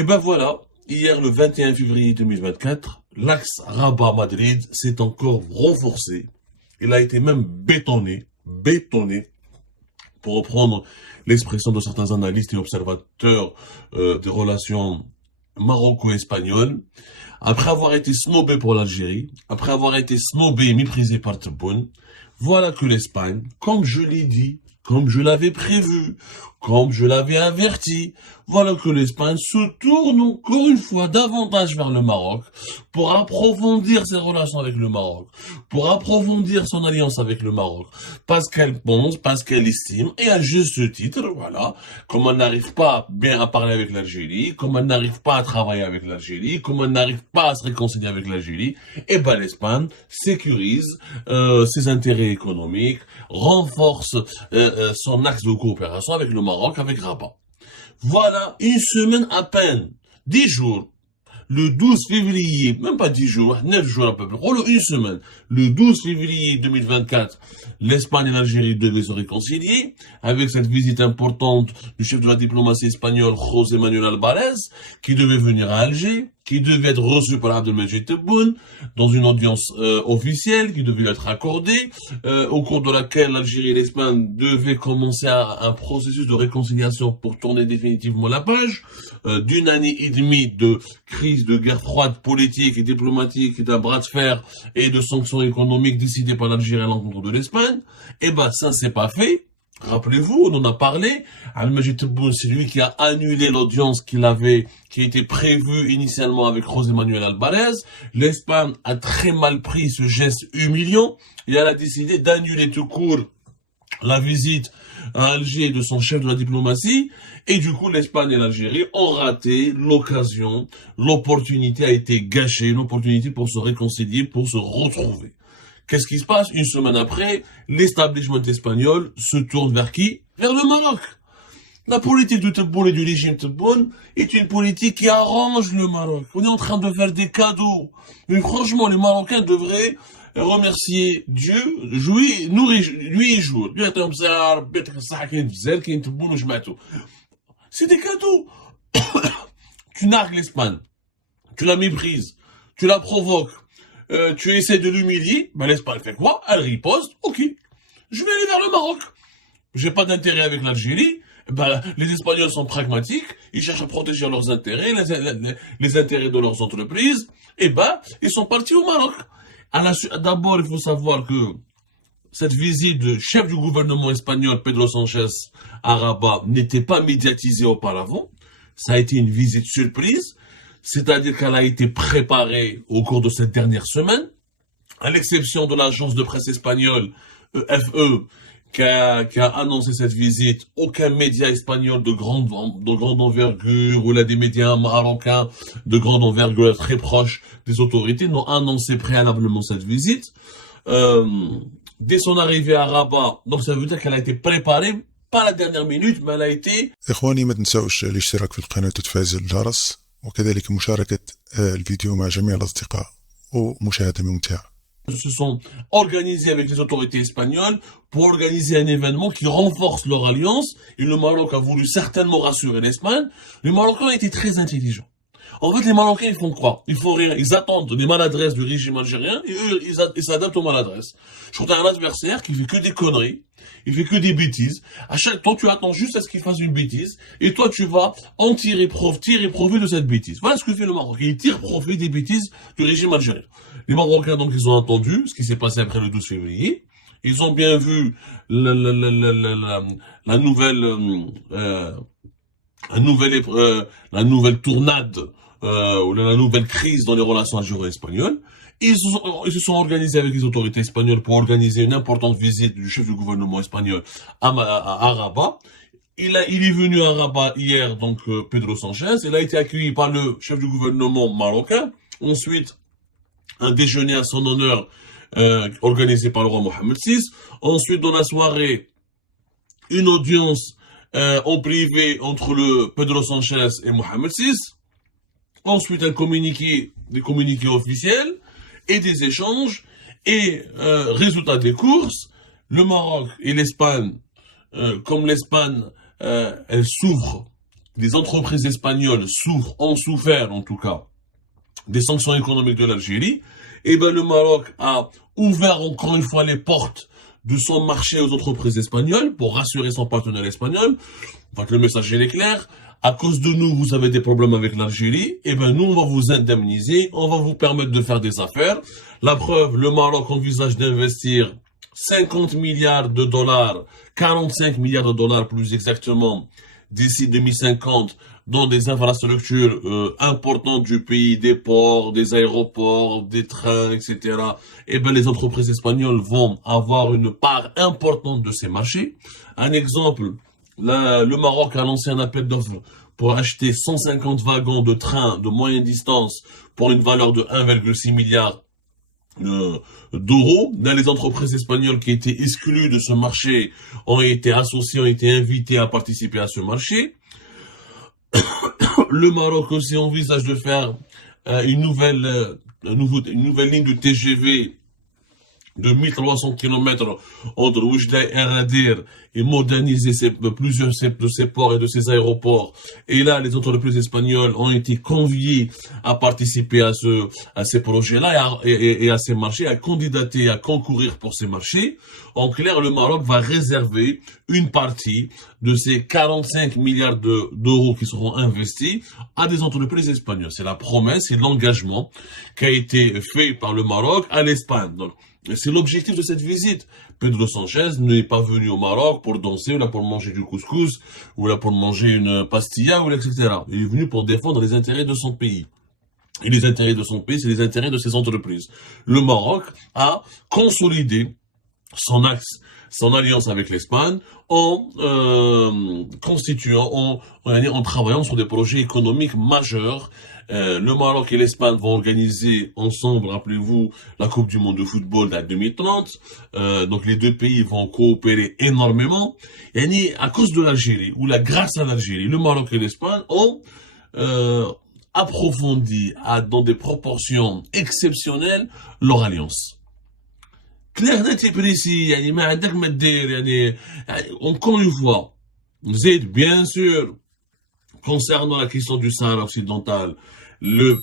Et ben voilà, hier le 21 février 2024, l'axe Rabat-Madrid s'est encore renforcé. Il a été même bétonné, pour reprendre l'expression de certains analystes et observateurs des relations maroco-espagnoles. Après avoir été snobé pour l'Algérie, après avoir été snobé et méprisé par Tebboune, voilà que l'Espagne, comme je l'ai dit, comme je l'avais prévu, comme je l'avais averti, voilà que l'Espagne se tourne encore une fois davantage vers le Maroc pour approfondir ses relations avec le Maroc, pour approfondir son alliance avec le Maroc, parce qu'elle pense, parce qu'elle estime, et à juste titre, voilà, comme elle n'arrive pas bien à parler avec l'Algérie, comme elle n'arrive pas à travailler avec l'Algérie, comme elle n'arrive pas à se réconcilier avec l'Algérie, et ben l'Espagne sécurise ses intérêts économiques, renforce son axe de coopération avec le Maroc, avec Rabat. Voilà, une semaine à peine, 10 jours, le 12 février, même pas 10 jours, 9 jours à peu près, une semaine, le 12 février 2024, l'Espagne et l'Algérie devaient se réconcilier, avec cette visite importante du chef de la diplomatie espagnole, José Manuel Álvarez, qui devait venir à Alger, qui devait être reçu par Abdelmajid Tebboune, dans une audience officielle, qui devait être accordée, au cours de laquelle l'Algérie et l'Espagne devaient commencer un processus de réconciliation pour tourner définitivement la page, d'une année et demie de crise, de guerre froide politique et diplomatique, et d'un bras de fer et de sanctions économiques décidées par l'Algérie à l'encontre de l'Espagne. Eh ben, ça ne s'est pas fait. Rappelez-vous, on en a parlé. Abdelmajid Tebboune, c'est lui qui a annulé l'audience qui était prévue initialement avec José Manuel Álvarez. L'Espagne a très mal pris ce geste humiliant et elle a décidé d'annuler tout court la visite à Alger de son chef de la diplomatie. Et du coup, l'Espagne et l'Algérie ont raté l'occasion. L'opportunité a été gâchée, une opportunité pour se réconcilier, pour se retrouver. Qu'est-ce qui se passe? Une semaine après, l'établissement espagnol se tourne vers qui? Vers le Maroc. La politique de Tebboune et du régime Tebboune est une politique qui arrange le Maroc. On est en train de faire des cadeaux. Mais franchement, les Marocains devraient remercier Dieu, lui et jour. C'est des cadeaux. Tu nargues l'Espagne. Tu la méprises. Tu la provoques. Tu essaies de l'humilier, ben l'Espagne fait quoi? Elle riposte, ok, je vais aller vers le Maroc. J'ai pas d'intérêt avec l'Algérie, ben les Espagnols sont pragmatiques, ils cherchent à protéger leurs intérêts, les intérêts de leurs entreprises, et ben ils sont partis au Maroc. D'abord, il faut savoir que cette visite du chef du gouvernement espagnol, Pedro Sánchez, à Rabat, n'était pas médiatisée auparavant. Ça a été une visite surprise. C'est-à-dire qu'elle a été préparée au cours de cette dernière semaine, à l'exception de l'agence de presse espagnole EFE qui a annoncé cette visite. Aucun média espagnol de grande envergure ou là des médias marocains de grande envergure très proches des autorités n'ont annoncé préalablement cette visite. Dès son arrivée à Rabat, donc ça veut dire qu'elle a été préparée pas à la dernière minute, mais elle a été... إخواني ما تنسوش الاشتراك في القناة وتفعيل الجرس وكذلك مشاركة الفيديو مع جميع الأصدقاء ومشاهدة ممتعة. Se sont organisés avec les autorités espagnoles pour organiser un événement qui renforce leur alliance et le Maroc a voulu certainement rassurer l'Espagne. Les Marocains ont été très intelligents. En fait, les Marocains, ils font quoi? Ils font rien. Ils attendent les maladresses du régime algérien et eux, ils s'adaptent aux maladresses. Je trouve un adversaire qui fait que des conneries. Il fait que des bêtises. À chaque temps, tu attends juste à ce qu'il fasse une bêtise. Et toi, tu vas en tirer profit de cette bêtise. Voilà ce que fait le Maroc. Il tire profit des bêtises du régime algérien. Les Marocains, donc, ils ont entendu ce qui s'est passé après le 12 février. Ils ont bien vu la nouvelle tournade, ou la nouvelle crise dans les relations algéro-espagnoles. Ils se sont organisés avec les autorités espagnoles pour organiser une importante visite du chef du gouvernement espagnol à Rabat. Il est venu à Rabat hier, donc Pedro Sánchez. Il a été accueilli par le chef du gouvernement marocain. Ensuite, un déjeuner à son honneur organisé par le roi Mohamed VI. Ensuite, dans la soirée, une audience en privé entre le Pedro Sánchez et Mohamed VI. Ensuite, des communiqués officiels et des échanges. Et résultat des courses, le Maroc et l'Espagne, comme l'Espagne, elle souffre les entreprises espagnoles ont souffert en tout cas, des sanctions économiques de l'Algérie, et ben le Maroc a ouvert encore une fois les portes de son marché aux entreprises espagnoles pour rassurer son partenaire espagnol. Enfin, que le message est clair. À cause de nous, vous avez des problèmes avec l'Algérie. Et ben, nous, on va vous indemniser. On va vous permettre de faire des affaires. La preuve, le Maroc envisage d'investir 50 milliards de dollars, 45 milliards de dollars plus exactement, d'ici 2050, dans des infrastructures importantes du pays, des ports, des aéroports, des trains, etc. Et ben, les entreprises espagnoles vont avoir une part importante de ces marchés. Un exemple, le Maroc a lancé un appel d'offres pour acheter 150 wagons de trains de moyenne distance pour une valeur de 1,6 milliard d'euros. Là, les entreprises espagnoles qui étaient exclues de ce marché ont été associées, ont été invitées à participer à ce marché. Le Maroc aussi envisage de faire une nouvelle ligne de TGV de 1300 km entre Oujda et Agadir et moderniser plusieurs de ces ports et de ces aéroports. Et là, les entreprises espagnoles ont été conviées à participer à ces projets-là et à ces marchés, à candidater, à concourir pour ces marchés. En clair, le Maroc va réserver une partie de ces 45 milliards d'euros qui seront investis à des entreprises espagnoles. C'est la promesse et l'engagement qui a été fait par le Maroc à l'Espagne. Donc, c'est l'objectif de cette visite. Pedro Sanchez n'est pas venu au Maroc pour danser, ou là pour manger du couscous, ou là pour manger une pastilla, ou là, etc. Il est venu pour défendre les intérêts de son pays. Et les intérêts de son pays, c'est les intérêts de ses entreprises. Le Maroc a consolidé son axe, son alliance avec l'Espagne en travaillant sur des projets économiques majeurs. Le Maroc et l'Espagne vont organiser ensemble, rappelez-vous, la Coupe du Monde de football en 2030. Donc les deux pays vont coopérer énormément. Et à cause de l'Algérie, ou grâce à l'Algérie, le Maroc et l'Espagne ont approfondi dans des proportions exceptionnelles leur alliance. Clair, net et précis, encore une fois, vous êtes bien sûr, concernant la question du Sahara occidental, le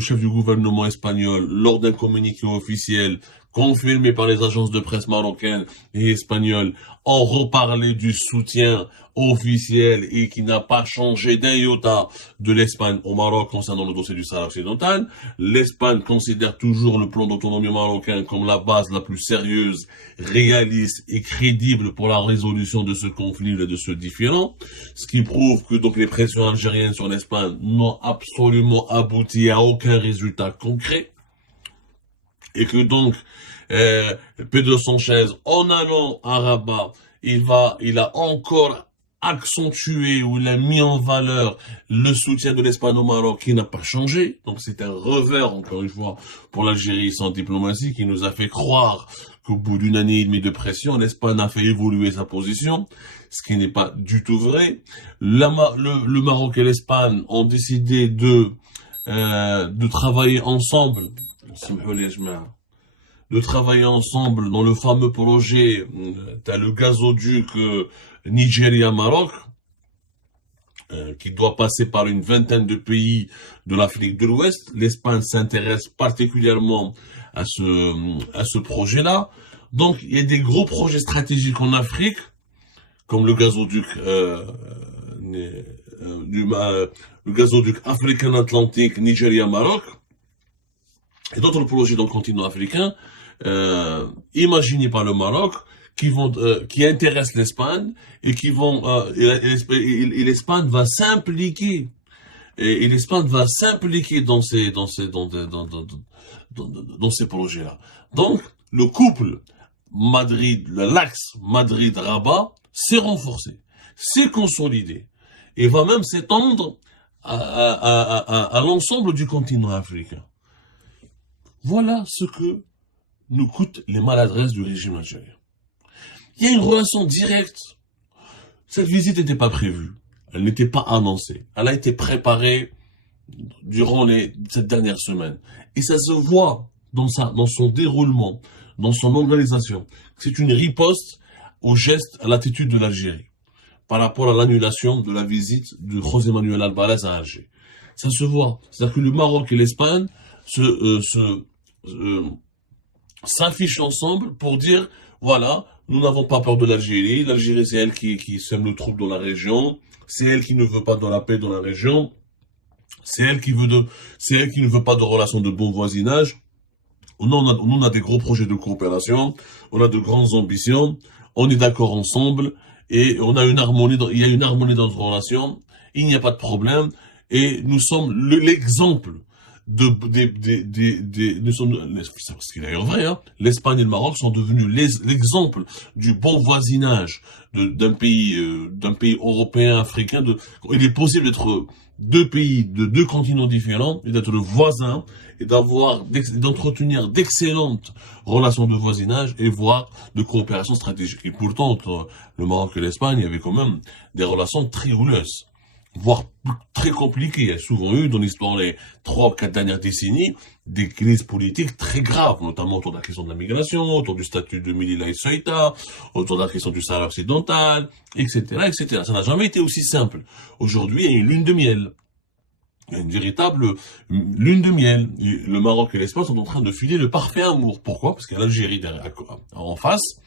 chef du gouvernement espagnol, lors d'un communiqué officiel confirmé par les agences de presse marocaines et espagnoles, ont reparlé du soutien officiel et qui n'a pas changé d'un iota de l'Espagne au Maroc concernant le dossier du Sahara occidental. L'Espagne considère toujours le plan d'autonomie marocain comme la base la plus sérieuse, réaliste et crédible pour la résolution de ce conflit et de ce différend, ce qui prouve que donc les pressions algériennes sur l'Espagne n'ont absolument abouti à aucun résultat concret. Et que donc, Pedro Sanchez, en allant à Rabat, il a encore accentué ou il a mis en valeur le soutien de l'Espagne au Maroc qui n'a pas changé. Donc c'est un revers, encore une fois, pour l'Algérie sans diplomatie qui nous a fait croire qu'au bout d'une année et demie de pression, l'Espagne a fait évoluer sa position, ce qui n'est pas du tout vrai. Le Maroc et l'Espagne ont décidé de travailler ensemble. De travailler ensemble dans le fameux projet, t'as le gazoduc Nigeria-Maroc, qui doit passer par une vingtaine de pays de l'Afrique de l'Ouest. L'Espagne s'intéresse particulièrement à ce projet-là. Donc, il y a des gros projets stratégiques en Afrique, comme le gazoduc africain-atlantique Nigeria-Maroc, et d'autres projets dans le continent africain, imaginés par le Maroc, qui intéressent l'Espagne, et et l'Espagne va s'impliquer, et l'Espagne va s'impliquer dans ces projets-là. Donc, le couple l'axe Madrid-Rabat s'est renforcé, s'est consolidé, et va même s'étendre à l'ensemble du continent africain. Voilà ce que nous coûtent les maladresses du régime algérien. Il y a une relation directe. Cette visite n'était pas prévue. Elle n'était pas annoncée. Elle a été préparée durant cette dernière semaine. Et ça se voit dans son déroulement, dans son organisation. C'est une riposte au geste, à l'attitude de l'Algérie. par rapport à l'annulation de la visite de José Manuel Alvarez à Alger. Ça se voit. C'est-à-dire que le Maroc et l'Espagne s'affichent ensemble pour dire, voilà, nous n'avons pas peur de l'Algérie. L'Algérie, c'est elle qui sème le trouble dans la région. C'est elle qui ne veut pas de la paix dans la région. C'est elle qui ne veut pas de relations de bon voisinage. On a des gros projets de coopération. On a de grandes ambitions. On est d'accord ensemble. Et on a il y a une harmonie dans notre relation. Il n'y a pas de problème. Et nous sommes l'exemple nous sommes, c'est parce qu'il est vrai, hein. L'Espagne et le Maroc sont devenus l'exemple du bon voisinage d'un pays européen, africain. Il est possible d'être deux pays de deux continents différents et d'être voisins et d'entretenir d'excellentes relations de voisinage et voire de coopération stratégique. Et pourtant, entre le Maroc et l'Espagne, il y avait quand même des relations très houleuses, voire très compliquées. Il y a souvent eu, dans l'histoire, les 3 ou 4 dernières décennies, des crises politiques très graves, notamment autour de la question de la migration, autour du statut de Melilla et Ceuta, autour de la question du Sahara occidental, etc., etc. Ça n'a jamais été aussi simple. Aujourd'hui, il y a une lune de miel. Il y a une véritable lune de miel. Le Maroc et l'Espagne sont en train de filer le parfait amour. Pourquoi? Parce qu'il y a l'Algérie en face,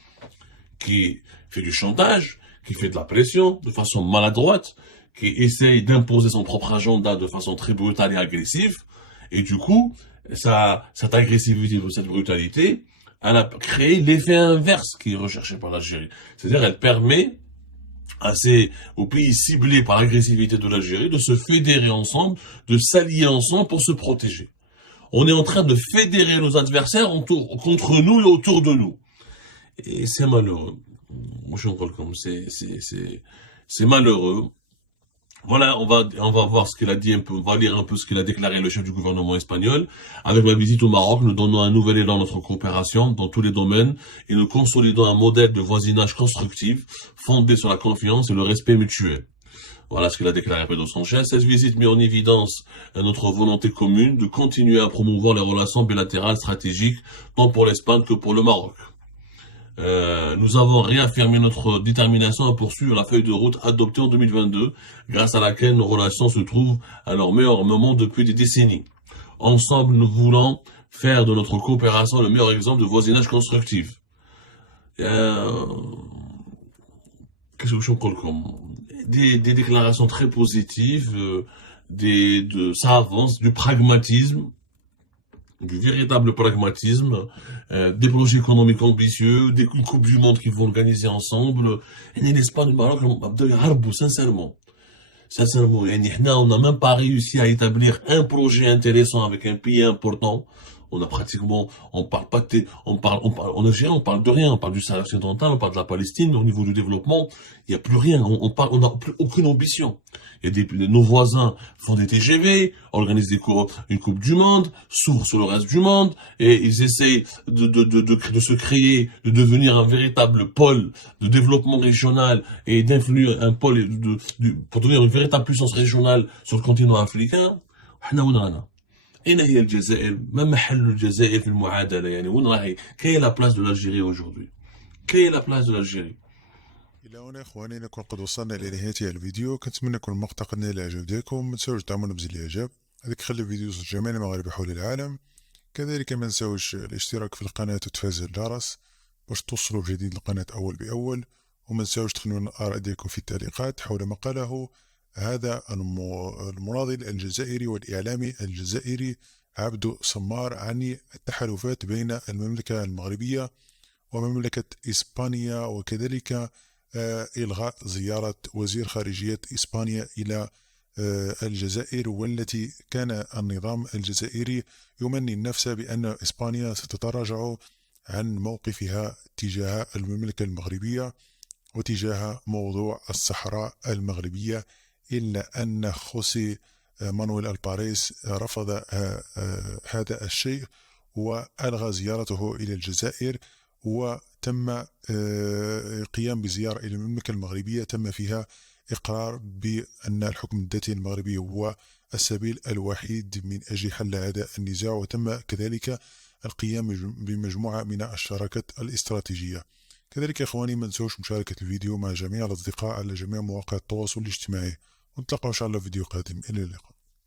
qui fait du chantage, qui fait de la pression de façon maladroite, qui essaye d'imposer son propre agenda de façon très brutale et agressive. Et du coup, cette agressivité ou cette brutalité, elle a créé l'effet inverse qui est recherché par l'Algérie. C'est-à-dire, elle permet aux pays ciblés par l'agressivité de l'Algérie de se fédérer ensemble, de s'allier ensemble pour se protéger. On est en train de fédérer nos adversaires contre nous et autour de nous. Et c'est malheureux. C'est malheureux. Voilà, on va voir ce qu'il a dit un peu, on va lire un peu ce qu'il a déclaré le chef du gouvernement espagnol. Avec ma visite au Maroc, nous donnons un nouvel élan à notre coopération dans tous les domaines et nous consolidons un modèle de voisinage constructif fondé sur la confiance et le respect mutuel. Voilà ce qu'il a déclaré Pedro Sanchez. Cette visite met en évidence notre volonté commune de continuer à promouvoir les relations bilatérales stratégiques tant pour l'Espagne que pour le Maroc. Nous avons réaffirmé notre détermination à poursuivre la feuille de route adoptée en 2022, grâce à laquelle nos relations se trouvent à leur meilleur moment depuis des décennies. Ensemble, nous voulons faire de notre coopération le meilleur exemple de voisinage constructif. Qu'est-ce que je peux dire? Des déclarations très positives, ça avance, du pragmatisme, du véritable pragmatisme, des projets économiques ambitieux, une Coupe du Monde qu'ils vont organiser ensemble. Et l'Espagne et le Maroc, sincèrement. Sincèrement, on n'a même pas réussi à établir un projet intéressant avec un pays important. On a pratiquement, on parle en Algérie, on parle de rien. On parle du Sahara occidental, on parle de la Palestine. Au niveau du développement, il n'y a plus rien. On n'a plus aucune ambition. Nos voisins font des TGV, organisent une Coupe du Monde, s'ouvrent sur le reste du monde, et ils essayent de se créer, de devenir un véritable pôle de développement régional et d'influer pour devenir une véritable puissance régionale sur le continent africain. أين هي الجزائر؟ ما محل الجزائر في المعادلة؟ يعني وين راهي؟ Quelle est la place de l'Algérie aujourd'hui? Quelle est la place de l'Algérie? الى هنا اخواني نكون قد وصلنا الى نهايه الفيديو. كنتمنى يكون المقطع قد نال الاعجاب ديالكم. ما تنساوش دعمونا بزر الاعجاب، هذيك خلي الفيديو يوصل لجميع المغاربه حول العالم. كذلك ما تنساوش الاشتراك في القناه وتفعيل الجرس باش توصلوا بجديد القناه اول باول. وما تنساوش تخلوا لنا الاراء ديالكم في التعليقات حول ما قاله هذا المناضل الجزائري والإعلامي الجزائري عبدو سمار عن التحالفات بين المملكة المغربية ومملكة إسبانيا، وكذلك إلغاء زيارة وزير خارجية إسبانيا إلى الجزائر، والتي كان النظام الجزائري يمني النفس بأن إسبانيا ستتراجع عن موقفها تجاه المملكة المغربية وتجاه موضوع الصحراء المغربية، إلا أن خوسي مانويل الباريس رفض هذا الشيء وألغى زيارته إلى الجزائر، وتم قيام بزيارة إلى المملكة المغربية تم فيها إقرار بأن الحكم الذاتي المغربي هو السبيل الوحيد من أجل حل هذا النزاع، وتم كذلك القيام بمجموعة من الشراكات الاستراتيجية. كذلك يا إخواني ما تنسوش مشاركة الفيديو مع جميع الأصدقاء على جميع مواقع التواصل الاجتماعي، ونتلاقاو إن شاء الله في فيديو قادم. إلى اللقاء.